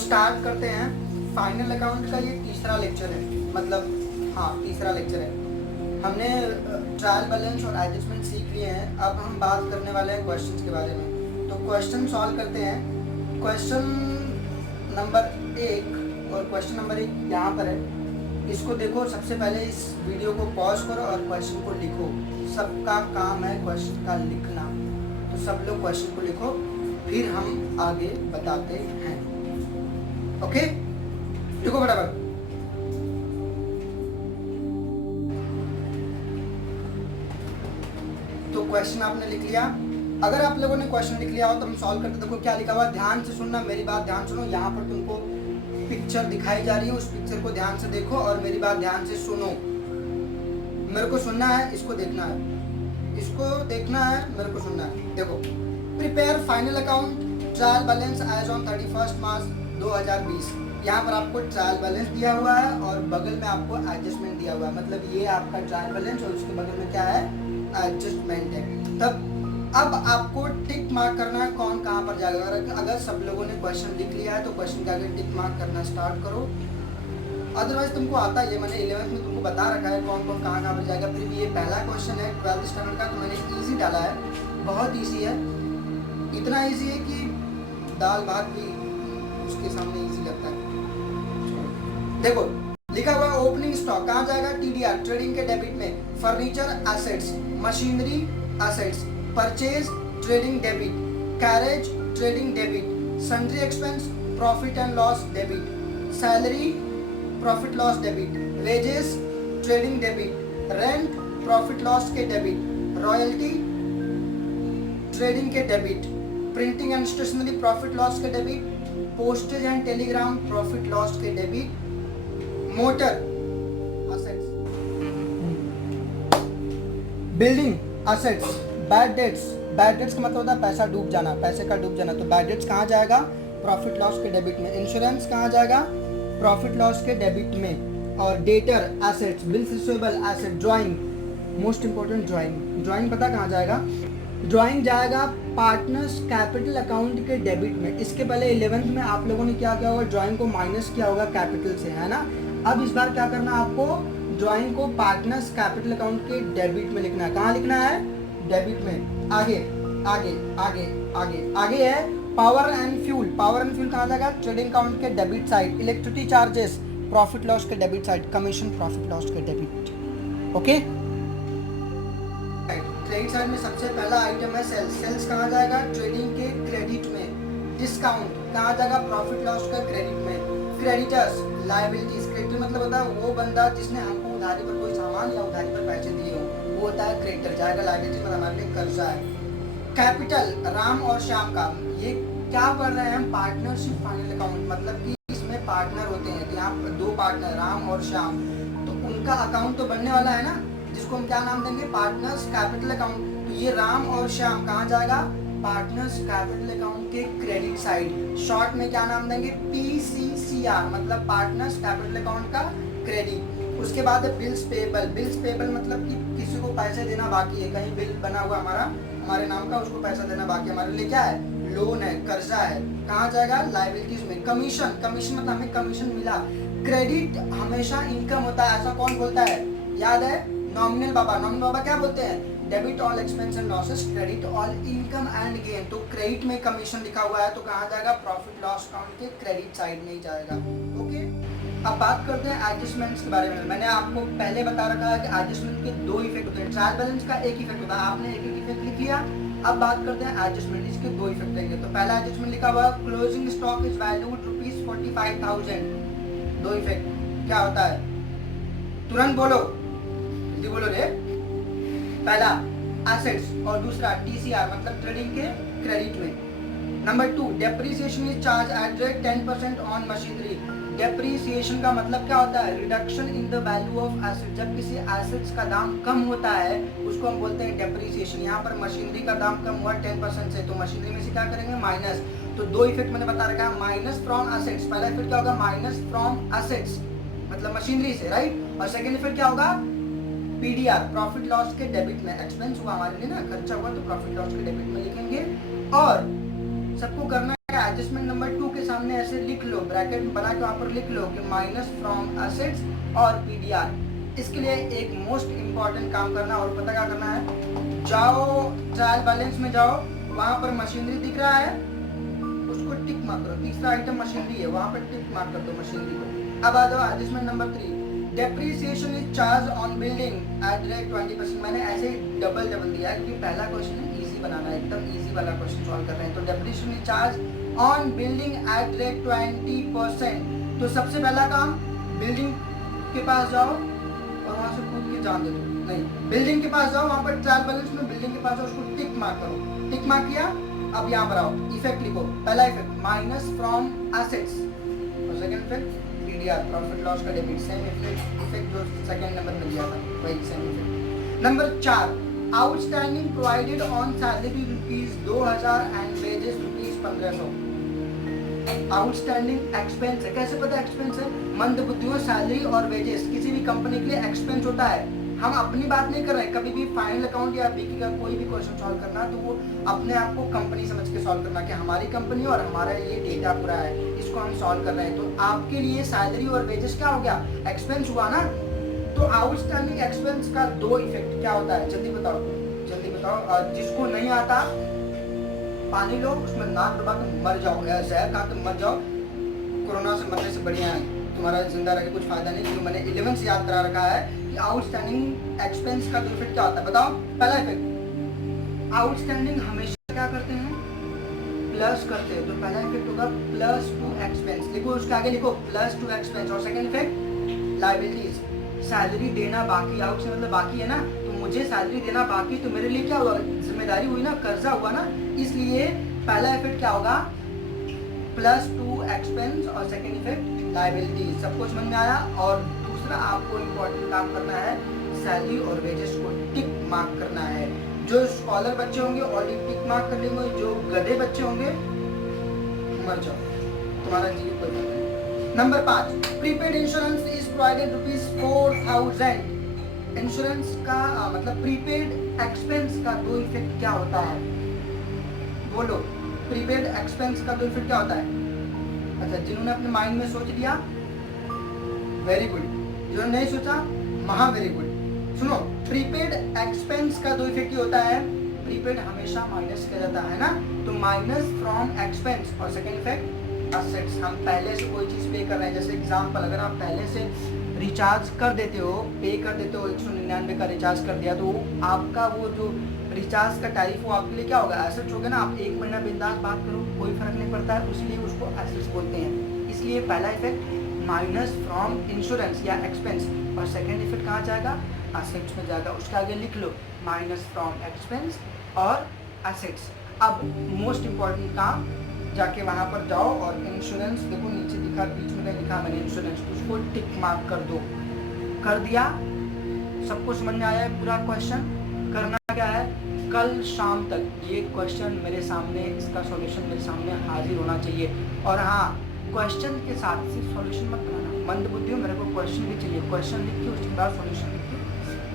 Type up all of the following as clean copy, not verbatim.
Start करते हैं। Final account का ये तीसरा लेक्चर है, मतलब हाँ तीसरा लेक्चर है। हमने ट्रायल बैलेंस और एडजस्टमेंट सीख लिए हैं। अब हम बात करने वाले हैं क्वेश्चंस के बारे में। तो क्वेश्चन सॉल्व करते हैं। क्वेश्चन नंबर 1 और क्वेश्चन नंबर 1 यहाँ पर है। इसको देखो, सबसे पहले इस वीडियो को पॉज करो और क्वेश्चन को लिखो। सबका काम है क्वेश्चन का लिखना, तो सब लोग क्वेश्चन को लिखो, फिर हम आगे बताते हैं। ओके, लिखो बराबर। तो क्वेश्चन आपने लिख लिया। अगर आप लोगों ने क्वेश्चन लिख लिया हो तो हम सॉल्व करते। देखो क्या लिखा हुआ, ध्यान से सुनना, मेरी बात ध्यान सुनो। यहाँ पर तुमको पिक्चर दिखाई जा रही है, उस पिक्चर को ध्यान से देखो और मेरी बात ध्यान से सुनो। मेरे को सुनना है, इसको देखना है, इसको देखना है, मेरे को सुनना है। देखो, prepare final account trial balance as on 31 March 2020। यहाँ पर आपको ट्रायल बैलेंस दिया हुआ है और बगल में आपको एडजस्टमेंट दिया हुआ है। मतलब ये आपका ट्रायल बैलेंस और उसके बगल में क्या है, एडजस्टमेंट है। तब अब आपको टिक मार्क करना है कौन कहाँ पर जाएगा। अगर सब लोगों ने क्वेश्चन लिख लिया है तो क्वेश्चन के आगे टिक मार्क करना स्टार्ट करो। अदरवाइज तुमको आता है, मैंने 11th में तुमको बता रखा है कौन कौन कहाँ पर जाएगा। फिर भी ये पहला क्वेश्चन है 12th स्टैंडर्ड का, तो मैंने इजी डाला है, बहुत इजी है। इतना इजी है कि दाल भात भी उसके सामने इजी लगता है। देखो लिखा हुआ ओपनिंग स्टॉक कहाँ जाएगा, TDR ट्रेडिंग के डेबिट में। Furniture assets, machinery assets, purchase trading debit, carriage trading debit, sundry expense profit and loss debit, salary profit loss debit, wages trading debit, rent profit loss के debit, royalty trading के debit, printing and stationery profit loss के debit, postage and telegram profit loss के debit, motor assets, building assets, bad debts. Bad debts का मतलब होता है पैसा डूब जाना, पैसे का डूब जाना। तो बैड डेट्स कहाँ जाएगा, प्रॉफिट लॉस के डेबिट में। इंश्योरेंस कहाँ जाएगा, प्रॉफिट लॉस के डेबिट में। और debtor assets, bills receivable asset, drawing, most important drawing. Drawing पता कहाँ जाएगा, ड्राइंग जाएगा पार्टनर्स कैपिटल अकाउंट के डेबिट में। इसके पहले 11th में आप लोगों ने क्या किया होगा, ड्राइंग को माइनस किया होगा कैपिटल से, है ना। अब इस बार क्या करना है आपको, ड्राइंग को पार्टनर्स कैपिटल अकाउंट के डेबिट में लिखना है। कहाँ लिखना है, डेबिट में। आगे आगे आगे आगे आगे है power and fuel. Power and fuel कहाँ जाएगा, ट्रेडिंग अकाउंट के debit side. Electricity charges profit loss के debit side. Commission profit loss के डेबिट। ओके, क्रेडिट साइड में सबसे पहला आइटम है सेल्स। सेल्स कहाँ जाएगा, ट्रेडिंग के क्रेडिट में। डिस्काउंट कहाँ जाएगा, प्रॉफिट लॉस का क्रेडिट में। Creditors liabilities. क्रेडिटर मतलब होता है वो बंदा जिसने हमको उधारी पर कोई सामान या उधारी पर पैसे दिए हो, वो होता है क्रेडिटर। जाएगा लायबिलिटी मतलब हमारे लिए कर्जा है। कैपिटल राम और श्याम का, ये क्या पढ़ रहे हैं हम, पार्टनरशिप फाइनल अकाउंट। मतलब कि इसमें पार्टनर होते हैं, यहाँ पर 2 पार्टनर राम और श्याम, तो उनका अकाउंट तो बनने वाला है ना, जिसको हम क्या नाम देंगे, पार्टनर्स कैपिटल अकाउंट। तो ये राम और श्याम कहाँ जाएगा, पार्टनर्स कैपिटल अकाउंट के क्रेडिट साइड। शॉर्ट में क्या नाम देंगे, PCCR, मतलब पार्टनर्स कैपिटल अकाउंट का क्रेडिट। उसके बाद है बिल्स पेबल। बिल्स पेबल मतलब कि किसी को पैसे देना बाकी है, कहीं बिल बना हुआ हमारे नाम का, उसको पैसा देना बाकी। हमारे लिए क्या है, लोन है, कर्जा है। कहाँ जाएगा, लायबिलिटीज में। कमीशन, कमीशन मतलब हमें कमीशन मिला। क्रेडिट हमेशा इनकम होता है, ऐसा कौन बोलता है, याद है, नॉमिनल बाबा। नॉमिनल बाबा क्या बोलते हैं, debit all expense and losses, credit all income and gain. तो क्रेडिट में कमीशन लिखा हुआ है, तो कहाँ जाएगा, प्रॉफिट लॉस अकाउंट के क्रेडिट साइड में ही जाएगा। ओके, अब बात करते हैं एडजस्टमेंट्स के बारे में। मैंने आपको पहले बता रखा है कि एडजस्टमेंट के 2 इफेक्ट होते हैं, ट्रायल बैलेंस का 1 इफेक्ट होता है, आपने एक इफेक्ट लिख लिया। अब बात करते हैं एडजस्टमेंट, इसके 2 इफेक्ट रहेंगे। तो पहला एडजस्टमेंट लिखा हुआ है, closing stock is valued ₹45,000। 2 effect क्या होता है, तुरंत बोलो, जल्दी बोलो रे। पहला एसेट्स और दूसरा TCR मतलब ट्रेडिंग के क्रेडिट में। Number 2, depreciation is charge at rate 10% on machinery. Depreciation का मतलब क्या होता है, reduction in the value of asset. जब किसी एसेट्स का दाम कम होता है उसको हम बोलते हैं डेप्रिसिएशन। यहाँ पर मशीनरी का दाम कम हुआ 10% से, तो मशीनरी में से क्या करेंगे, माइनस। तो 2 इफेक्ट मैंने बता रखा है, माइनस फ्रॉम एसेट्स। पहला इफेक्ट क्या होगा, माइनस फ्रॉम एसेट्स मतलब मशीनरी से, राइट। और सेकंड इफेक्ट क्या होगा, PDR प्रॉफिट लॉस के डेबिट में। एक्सपेंस हुआ हमारे लिए ना, खर्चा हुआ, तो प्रॉफिट लॉस के डेबिट में लिखेंगे। और सबको करना एडजस्टमेंट नंबर 2 के सामने ऐसे लिख लो, ब्रैकेट बना के वहाँ पर लिख लो कि माइनस फ्रॉम असेट्स और पीडीआर। इसके लिए एक मोस्ट इम्पॉर्टेंट काम करना, और पता क्या करना है, जाओ ट्रायल बैलेंस में जाओ, वहाँ पर मशीनरी दिख रहा है, उसको टिक मार्क करो। तीसरा आइटम मशीनरी है, वहाँ पर टिक मार्क कर दो मशीनरी को। अब आ जाओ adjustment number 3, depreciation is charge on building at rate 20%। मैंने ऐसे ही डबल दिया है क्योंकि पहला क्वेश्चन इजी बनाना है, एकदम इजी वाला क्वेश्चन सॉल्व कर रहे हैं। तो depreciation is charge on building at rate 20%। तो सबसे पहला काम, बिल्डिंग के पास जाओ और वहाँ से कूद के जान दे दो, नहीं, बिल्डिंग के पास जाओ, वहाँ पर ट्रायल बैलेंस में बिल्डिंग के पास जाओ, उसको टिक मार्क करो। टिक मार्क किया, अब यहाँ पर आओ, इफेक्ट लिखो। पहला इफेक्ट माइनस फ्रॉम एसेट्स, और second effect PDR, profit loss का डेबिट, सेम इफेक्ट जो सेकंड नंबर में दिया था वही same effect. Number 4, outstanding provided on salary ₹2000 and wages ₹1500। Outstanding expense है, कैसे पता एक्सपेंस है, मंद बुद्धियों सैलरी और वेजेस किसी भी कंपनी के लिए एक्सपेंस होता है। हम अपनी बात नहीं कर रहे हैं, कभी भी फाइनल अकाउंट या बीकी का कोई भी क्वेश्चन सॉल्व करना तो वो अपने आप को कंपनी समझ के सॉल्व करना कि हमारी कंपनी और हमारा ये डेटा पूरा है, इसको हम सॉल्व कर रहे हैं। तो आपके लिए सैलरी और वेजेस क्या हो गया, एक्सपेंस हुआ ना। तो आउटस्टैंडिंग एक्सपेंस का 2 इफेक्ट क्या होता है, जल्दी बताओ जल्दी बताओ। और जिसको नहीं आता पानी लो, उसमें नाक दबा के मर जाओ, जहर खा के मर जाओ, कोरोना से मरने से बढ़िया है, तुम्हारा जिंदा रह के कुछ फायदा नहीं। क्योंकि मैंने 11 से याद करा रखा है कि आउटस्टैंडिंग एक्सपेंस का 2 इफेक्ट क्या होता है, बताओ। पहला इफेक्ट, आउटस्टैंडिंग हमेशा क्या करते हैं, प्लस करते हैं। तो पहला इफेक्ट होगा प्लस टू एक्सपेंस, लिखो उसके आगे लिखो प्लस टू एक्सपेंस। और सेकंड इफेक्ट लायबिलिटीज, सैलरी देना बाकी, आउट से मतलब बाकी है ना, तो मुझे सैलरी देना बाकी, तो मेरे लिए क्या हुआ, जिम्मेदारी हुई ना, कर्जा हुआ ना, इसलिए पहला इफेक्ट क्या होगा, प्लस टू एक्सपेंस, और सेकंड इफेक्ट लायबिलिटीज। सबको समझ में आया। और दूसरा आपको इम्पोर्टेंट काम करना है, सैलरी और वेजेस को टिक मार्क करना है। जो स्कॉलर बच्चे होंगे ऑलरेडी टिक मार्क कर लेंगे, जो गधे बच्चे होंगे मर जाओ, तुम्हारा जीवन कोई बात नहीं। Number 5, prepaid insurance is provided ₹4000। Insurance का मतलब प्रीपेड एक्सपेंस का 2 इफेक्ट क्या होता है, बोलो। प्रीपेड एक्सपेंस का 2 इफेक्ट क्या होता है। अच्छा, जिन्होंने अपने माइंड में सोच लिया वेरी गुड, जिन्होंने नहीं सोचा महा वेरी गुड। सुनो, प्रीपेड एक्सपेंस का 2 इफेक्ट होता है, प्रीपेड हमेशा माइनस किया जाता है ना, तो माइनस फ्रॉम एक्सपेंस। और सेकंड इफेक्ट असेट्स, हम पहले से कोई चीज पे कर रहे हैं, जैसे एग्जांपल अगर आप पहले से रिचार्ज कर देते हो, पे कर देते हो, 199 का रिचार्ज कर दिया, तो आपका वो जो रिचार्ज का टैरिफ वो आपके लिए क्या होगा, एसेट्स होगा ना। आप 1 महीना बिंदास बात करो, कोई फर्क नहीं पड़ता है, इसलिए उसको एसेट्स बोलते हैं। इसलिए पहला इफेक्ट माइनस फ्रॉम इंश्योरेंस या एक्सपेंस, और सेकंड इफेक्ट कहाँ जाएगा, एसेट्स में जाएगा। उसके आगे लिख लो माइनस फ्रॉम एक्सपेंस और एसेट्स। अब मोस्ट इम्पॉर्टेंट काम, जाके वहाँ पर जाओ और इंश्योरेंस देखो, नीचे दिखा, बीच में लिखा मैंने इंश्योरेंस, उसको टिक मार्क कर दो। कर दिया, सबको समझ में आया है पूरा क्वेश्चन। करना क्या है, कल शाम तक ये क्वेश्चन मेरे सामने, इसका सॉल्यूशन मेरे सामने हाजिर होना चाहिए। और हाँ, क्वेश्चन के साथ सिर्फ सॉल्यूशन मत बनाना, मंद बुद्धि हो, मेरे को क्वेश्चन भी चाहिए, क्वेश्चन लिख के उसके बाद सॉल्यूशन लिख के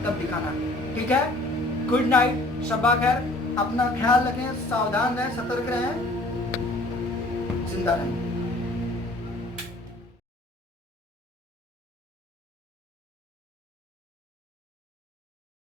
तब दिखाना, ठीक है। गुड नाइट, शब्बा खैर, अपना ख्याल रखें, सावधान रहें, सतर्क रहें, जिंदा रहें।